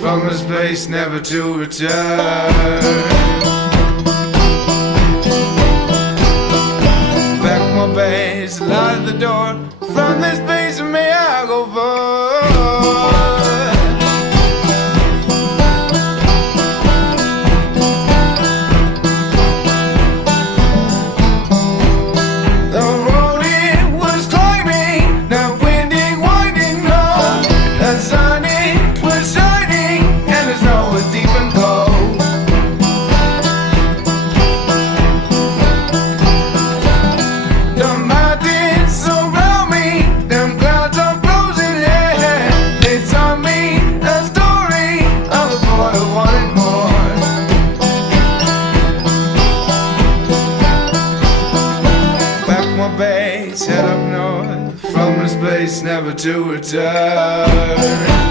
from this place never to return. Back my base, light the door. From this place may I go forward. The road it was climbing, the winding, winding road. The sun it was shining, and the snow was deep and cold. The mountains surround me, them clouds are closing in. They tell me a story of a boy who wanted more. Back my base, head up north, from this place never to return.